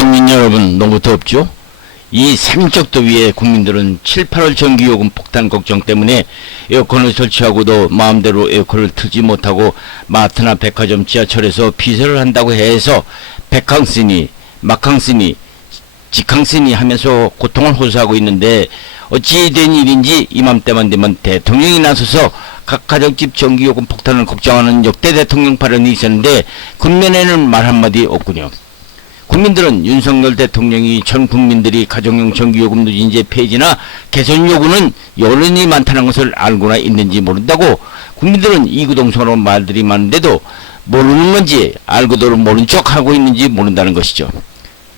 국민 여러분, 너무 덥죠? 이 생적 더위에 국민들은 7, 8월 전기요금 폭탄 걱정 때문에 에어컨을 설치하고도 마음대로 에어컨을 틀지 못하고 마트나 백화점, 지하철에서 비세를 한다고 해서 백항쓰니, 막항쓰니, 직항쓰니 하면서 고통을 호소하고 있는데, 어찌 된 일인지 이맘때만 되면 대통령이 나서서 각 가정집 전기요금 폭탄을 걱정하는 역대 대통령 발언이 있었는데 군면에는 말 한마디 없군요. 국민들은 윤석열 대통령이 전 국민들이 가정용 전기요금 누진제 폐지나 개선 요구는 여론이 많다는 것을 알고나 있는지 모른다고 국민들은 이구동성으로 말들이 많은데도 모르는 건지 알고도 모른 척하고 있는지 모른다는 것이죠.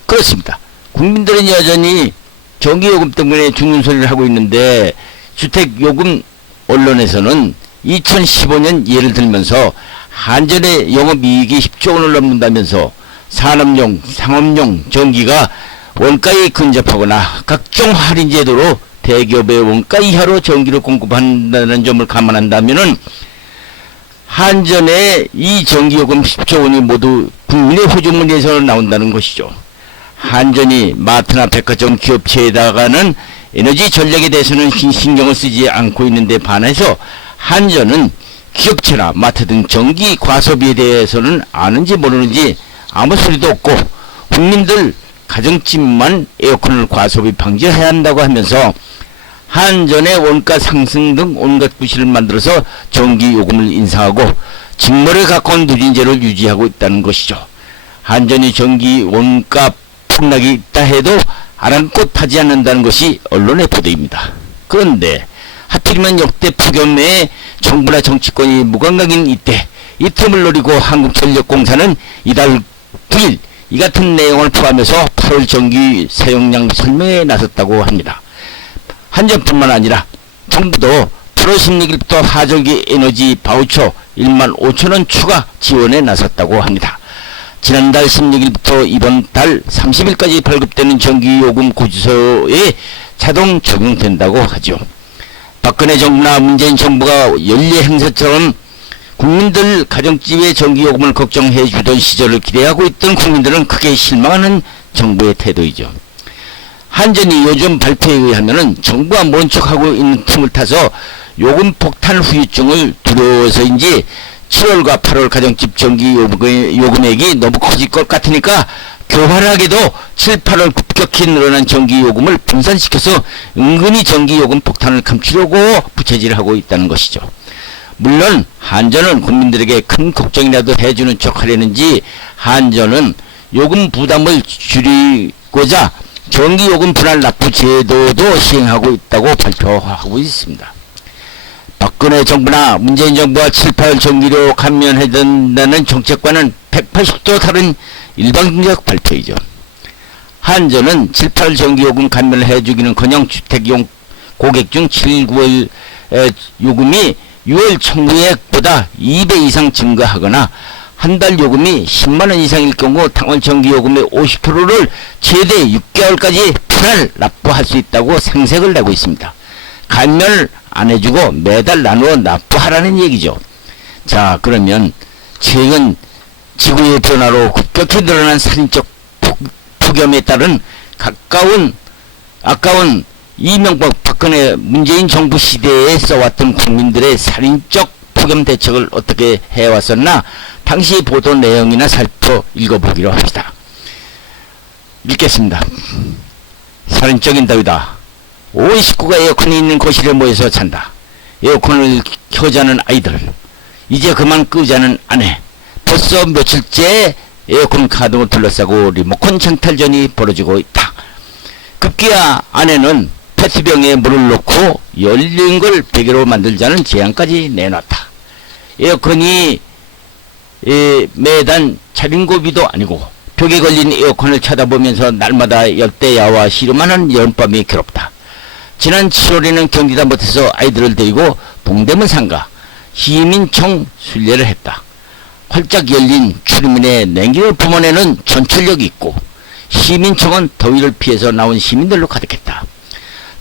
그렇습니다. 국민들은 여전히 전기요금 때문에 죽는 소리를 하고 있는데, 주택요금 언론에서는 2015년 예를 들면서 한전의 영업이익이 10조 원을 넘는다면서 산업용, 상업용 전기가 원가에 근접하거나 각종 할인 제도로 대기업의 원가 이하로 전기를 공급한다는 점을 감안한다면은 한전의 이 전기요금 10조 원이 모두 국민의 호주머니에서 나온다는 것이죠. 한전이 마트나 백화점 기업체에다가는 에너지 전략에 대해서는 신경을 쓰지 않고 있는데 반해서 한전은 기업체나 마트 등 전기 과소비에 대해서는 아는지 모르는지 아무 소리도 없고, 국민들 가정집만 에어컨을 과소비 방지해야 한다고 하면서 한전의 원가 상승 등 온갖 부실을 만들어서 전기요금을 인상하고 직물에 가까운 누진제를 유지하고 있다는 것이죠. 한전이 전기 원가 폭락이 있다 해도 아랑곳하지 않는다는 것이 언론의 보도입니다. 그런데 하필이면 역대 폭염에 정부나 정치권이 무감각인 이때 이 틈을 노리고 한국전력공사는 이달 9일 이 같은 내용을 포함해서 8월 전기 사용량 설명에 나섰다고 합니다. 한전뿐만 아니라 정부도 8월 16일부터 하절기 에너지 바우처 1만 5천원 추가 지원에 나섰다고 합니다. 지난달 16일부터 이번 달 30일까지 발급되는 전기요금 고지서에 자동 적용된다고 하죠. 박근혜 정부나 문재인 정부가 연례 행사처럼 국민들 가정집의 전기요금을 걱정해 주던 시절을 기대하고 있던 국민들은 크게 실망하는 정부의 태도이죠. 한전이 요즘 발표에 의하면은 정부가 모른 척하고 있는 틈을 타서 요금 폭탄 후유증을 두려워서인지 7월과 8월 가정집 전기 요금액이 너무 커질 것 같으니까 교활하게도 7, 8월 급격히 늘어난 전기요금을 분산시켜서 은근히 전기요금 폭탄을 감추려고 부채질하고 있다는 것이죠. 물론 한전은 국민들에게 큰 걱정이라도 해주는 척 하려는지 한전은 요금 부담을 줄이고자 전기요금 분할 납부 제도도 시행하고 있다고 발표하고 있습니다. 박근혜 정부나 문재인 정부와 7, 8월 전기료 감면해야 된다는 정책과는 180도 다른 일방적 발표이죠. 한전은 7, 8월 전기요금 감면을 해주기는커녕 주택용 고객 중 7, 9월 요금이 6월 청구액보다 2배 이상 증가하거나 한 달 요금이 10만원 이상일 경우 당월 전기요금의 50%를 최대 6개월까지 분할 납부할 수 있다고 생색을 내고 있습니다. 감면을 안 해주고 매달 나누어 납부하라는 얘기죠. 자, 그러면 최근 지구의 변화로 급격히 늘어난 살인적 폭염에 따른 아까운 이명박 박근혜 문재인 정부 시대에 써왔던 국민들의 살인적 폭염 대책을 어떻게 해왔었나 당시 보도 내용이나 살펴 읽어보기로 합시다. 읽겠습니다. 살인적인 더위다. 온 식구가 에어컨이 있는 거실에 모여서 잔다. 에어컨을 켜자는 아이들, 이제 그만 끄자는 아내, 벌써 며칠째 에어컨 가동을 둘러싸고 리모컨 장탈전이 벌어지고 있다. 급기야 아내는 페트병에 물을 넣고 열린 걸 베개로 만들자는 제안까지 내놨다. 에어컨이 매단 자린고비도 아니고 벽에 걸린 에어컨을 쳐다보면서 날마다 열대야와 씨름하는 여름밤이 괴롭다. 지난 7월에는 견디다 못해서 아이들을 데리고 동대문 상가 시민청 순례를 했다. 활짝 열린 출입문에 냉기를 뿜어내는 전철역이 있고 시민청은 더위를 피해서 나온 시민들로 가득했다.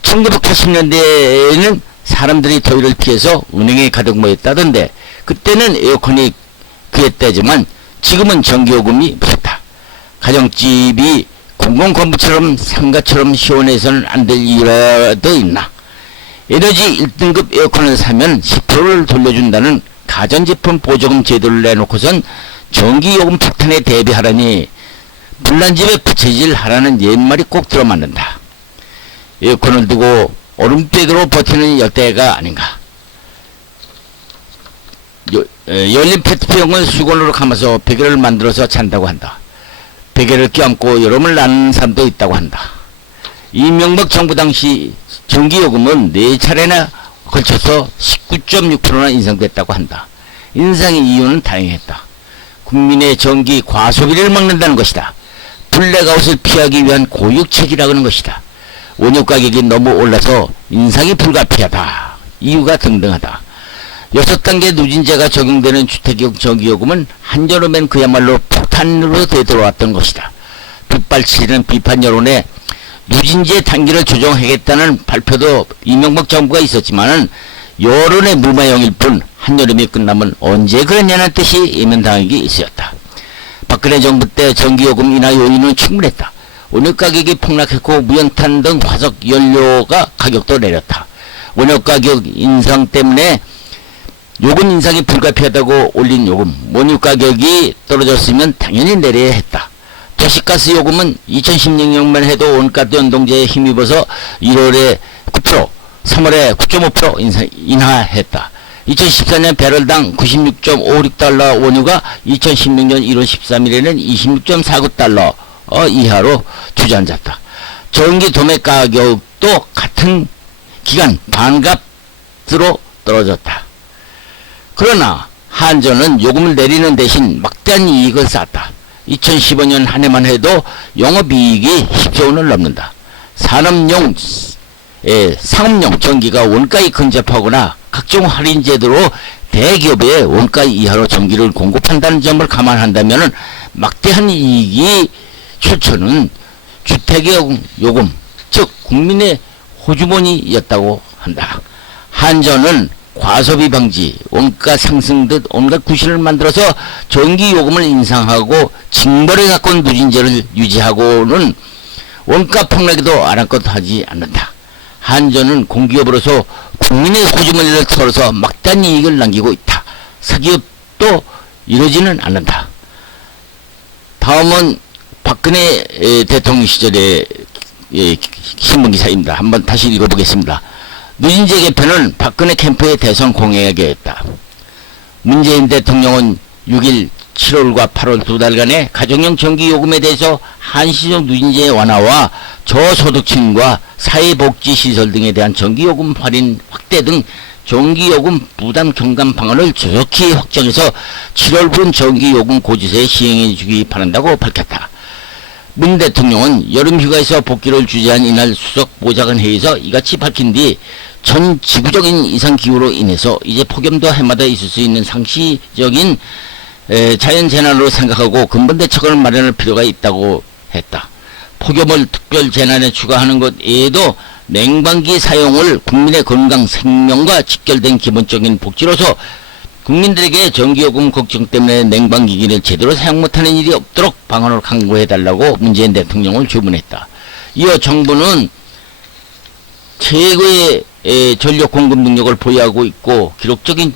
1980년대에는 사람들이 더위를 피해서 은행에 가득 모였다던데 그때는 에어컨이 그랬다지만 지금은 전기요금이 무섭다. 가정집이 공공건물처럼 상가처럼 시원해서는 안 될 이유라도 있나? 에너지 1등급 에어컨을 사면 10%를 돌려준다는 가전제품 보조금 제도를 내놓고선 전기요금 폭탄에 대비하라니 불난 집에 부채질 하라는 옛말이 꼭 들어맞는다. 에어컨을 두고 얼음백으로 버티는 열대가 아닌가. 열린 페트병을 수건으로 감아서 베개를 만들어서 잔다고 한다. 베개를 껴안고 여름을 나는 사람도 있다고 한다. 이명박 정부 당시 전기요금은 4차례나 걸쳐서 19.6%나 인상됐다고 한다. 인상의 이유는 다양했다. 국민의 전기 과소비를 막는다는 것이다. 블랙아웃을 피하기 위한 고육책이라는 것이다. 원유 가격이 너무 올라서 인상이 불가피하다. 이유가 등등하다. 6단계 누진제가 적용되는 주택용 전기요금은 한여름엔 그야말로 폭탄으로 되돌아왔던 것이다. 빗발치는 비판 여론에 누진제 단계를 조정하겠다는 발표도 이명박 정부가 있었지만은 여론의 무마용일 뿐 한여름이 끝나면 언제 그랬냐는 뜻이 예면당하기 있었다. 박근혜 정부 때 전기요금 인하 요인은 충분했다. 원유 가격이 폭락했고 무연탄 등 화석 연료가 가격도 내렸다. 원유 가격 인상 때문에 요금 인상이 불가피하다고 올린 요금, 원유 가격이 떨어졌으면 당연히 내려야 했다. 도시가스 요금은 2016년만 해도 원가 연동제에 힘입어서 1월에 9%, 3월에 9.5% 인하했다. 2014년 배럴당 96.56달러 원유가 2016년 1월 13일에는 26.49달러 이하로 주저앉았다. 전기 도매 가격도 같은 기간 반값으로 떨어졌다. 그러나 한전은 요금을 내리는 대신 막대한 이익을 쌓았다. 2015년 한 해만 해도 영업이익이 10조 원을 넘는다. 상업용 전기가 원가에 근접하거나 각종 할인 제도로 대기업에 원가 이하로 전기를 공급한다는 점을 감안한다면 막대한 이익이 출처는 주택용, 즉 국민의 호주머니였다고 한다. 한전은 과소비 방지, 원가 상승 듯 온갖 구실을 만들어서 전기요금을 인상하고 징벌에 가까운 누진제를 유지하고는 원가 폭락에도 아랑곳하지 않는다. 한전은 공기업으로서 국민의 호주머니를 털어서 막대한 이익을 남기고 있다. 사기업도 이러지는 않는다. 다음은 박근혜 대통령 시절의 신문기사입니다. 한번 다시 읽어보겠습니다. 누진제 개편은 박근혜 캠프의 대선 공약이었다. 문재인 대통령은 6일 7월과 8월 두 달간의 가정용 전기요금에 대해서 한시적 누진제 완화와 저소득층과 사회복지시설 등에 대한 전기요금 할인 확대 등 전기요금 부담 경감 방안을 조속히 확정해서 7월분 전기요금 고지서에 시행해 주기 바란다고 밝혔다. 문 대통령은 여름휴가에서 복귀를 주재한 이날 수석 보좌관 회의에서 이같이 밝힌 뒤 전 지구적인 이상기후로 인해서 이제 폭염도 해마다 있을 수 있는 상시적인 자연재난으로 생각하고 근본 대책을 마련할 필요가 있다고 했다. 폭염을 특별재난에 추가하는 것 외에도 냉방기 사용을 국민의 건강 생명과 직결된 기본적인 복지로서 국민들에게 전기요금 걱정 때문에 냉방기기를 제대로 사용 못하는 일이 없도록 방안을 강구해달라고 문재인 대통령을 주문했다. 이어 정부는 최고의 전력 공급 능력을 보유하고 있고 기록적인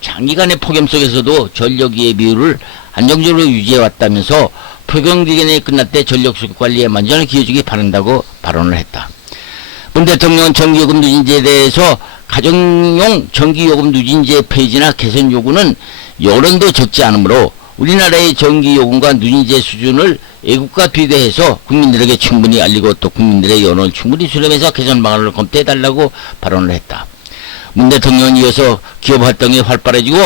장기간의 폭염 속에서도 전력 예비율을 안정적으로 유지해왔다면서 폭염 기간이 끝날 때 전력 수급 관리에 만전을 기해주기 바란다고 발언을 했다. 문 대통령은 전기요금 누진제에 대해서 가정용 전기요금 누진제 폐지나 개선 요구는 여론도 적지 않으므로 우리나라의 전기요금과 누진제 수준을 외국과 비교해서 국민들에게 충분히 알리고 또 국민들의 여론을 충분히 수렴해서 개선 방안을 검토해달라고 발언을 했다. 문 대통령은 이어서 기업 활동이 활발해지고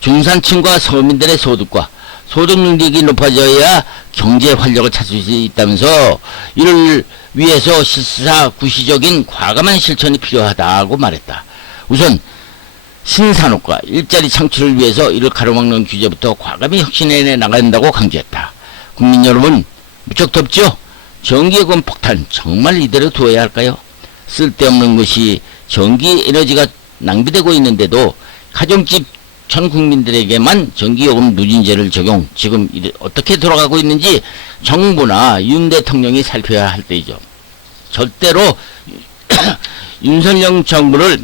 중산층과 서민들의 소득과 소득 능력이 높아져야 경제 활력을 찾을 수 있다면서 이를 위해서 실사구시적인 과감한 실천이 필요하다고 말했다. 우선 신산업과 일자리 창출을 위해서 이를 가로막는 규제부터 과감히 혁신해 나간다고 강조했다. 국민 여러분, 무척 덥죠? 전기요금 폭탄 정말 이대로 두어야 할까요? 쓸데없는 것이 전기 에너지가 낭비되고 있는데도 가정집 전 국민들에게만 전기요금 누진제를 적용, 지금 어떻게 돌아가고 있는지 정부나 윤 대통령이 살펴야 할 때이죠. 절대로 윤석열 정부를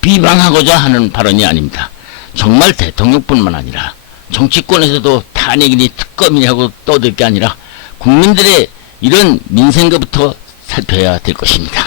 비방하고자 하는 발언이 아닙니다. 정말 대통령뿐만 아니라 정치권에서도 탄핵이니 특검이냐고 떠들 게 아니라 국민들의 이런 민생거부터 살펴야 될 것입니다.